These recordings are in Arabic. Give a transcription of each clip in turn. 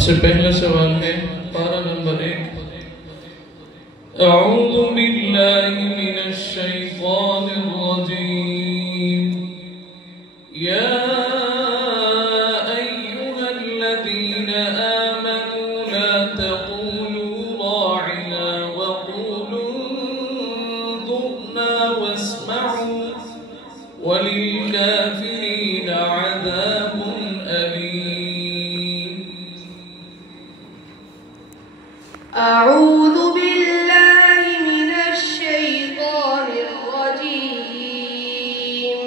आपसे पहला सवाल है पारा नंबर 1। अऊज़ु बिल्लाहि मिनश शैतानिर रजीम। या अय्युहल्लज़ीना आमनू ला तक़ूलू राइना वक़ूलू उन्ज़ुरना वस्मअू वलिलकाफ़िरीना अज़ाबुन अलीम। अऊज़ु बिल्लाहि मिनश शैतानिर रजीम।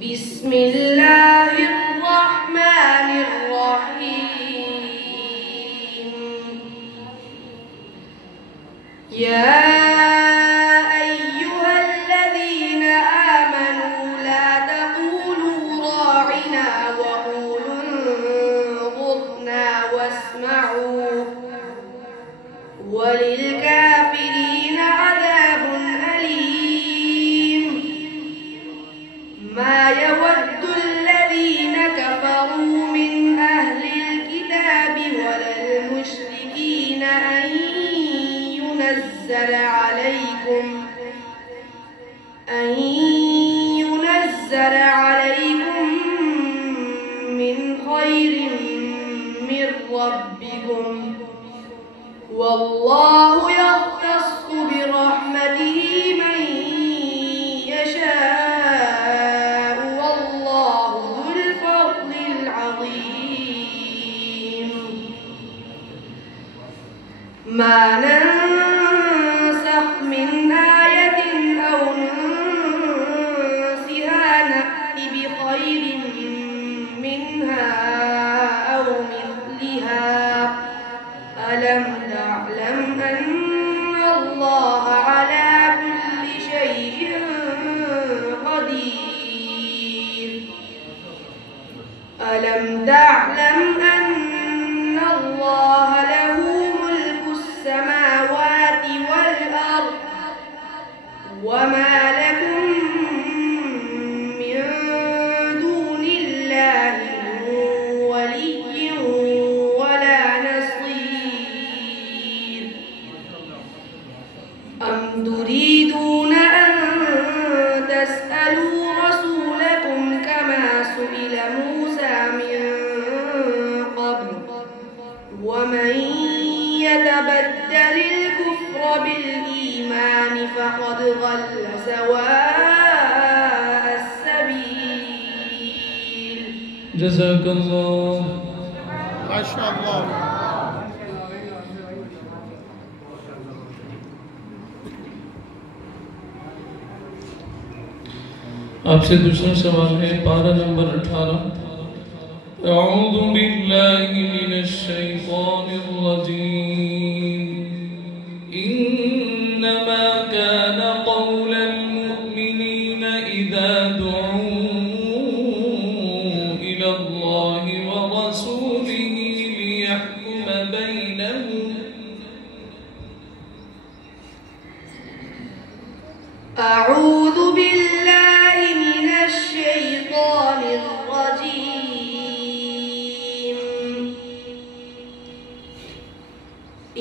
बिस्मिल्लाहिर रहमानिर रहीम। या अय्युहल्लज़ीना आमनू ला तक़ूलू राइना वक़ूलू उन्ज़ुरना वस्मअू वलिलकाफिरीन अज़ाबुन अलीम। मा यवद्दु الذين كفروا من أهل الكتاب ولا المشركين أن ينزل عليكم من خير من ربكم والله يختص برحمته من يشاء والله ذو الفضل العظيم. ما ننسخ من آية أو ننسها نأت بخير منها أو مثلها. ألم تعلم أن الله على كل شيء قدير. ألم تعلم أن الله له ملك السماوات والأرض وما لكم من دون الله من ولي ولا نصير. أم تريدون أن تسألوا رسولكم كما سئل موسى من قبل ومن يتبدل الكفر بالإيمان فقد ضل سواء السبيل. جزاك الله। ما شاء الله। आपसे दूसरा सवाल है पारा नंबर 18। अऊज़ु बिल्लाहि मिनश शैतानिर रजीम। इन्नमा कान क़ौलल मुअ्मिनीन इज़ा दुऊ इलल्लाहि व रसूलिही लियहकुम बैनहुम। अऊज़ु बिल्लाहि मिनश शैतानिर रजीम।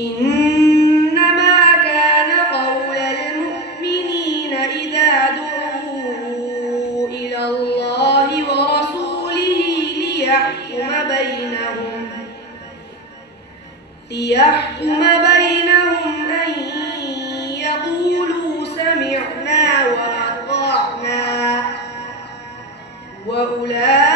इन्नमा कान क़ौलल मुअ्मिनीन इज़ा दुऊ इलल्लाहि व रसूलिही लियहकुम बैनहुम अन यक़ूलू समिअना वअطعنا وأولئك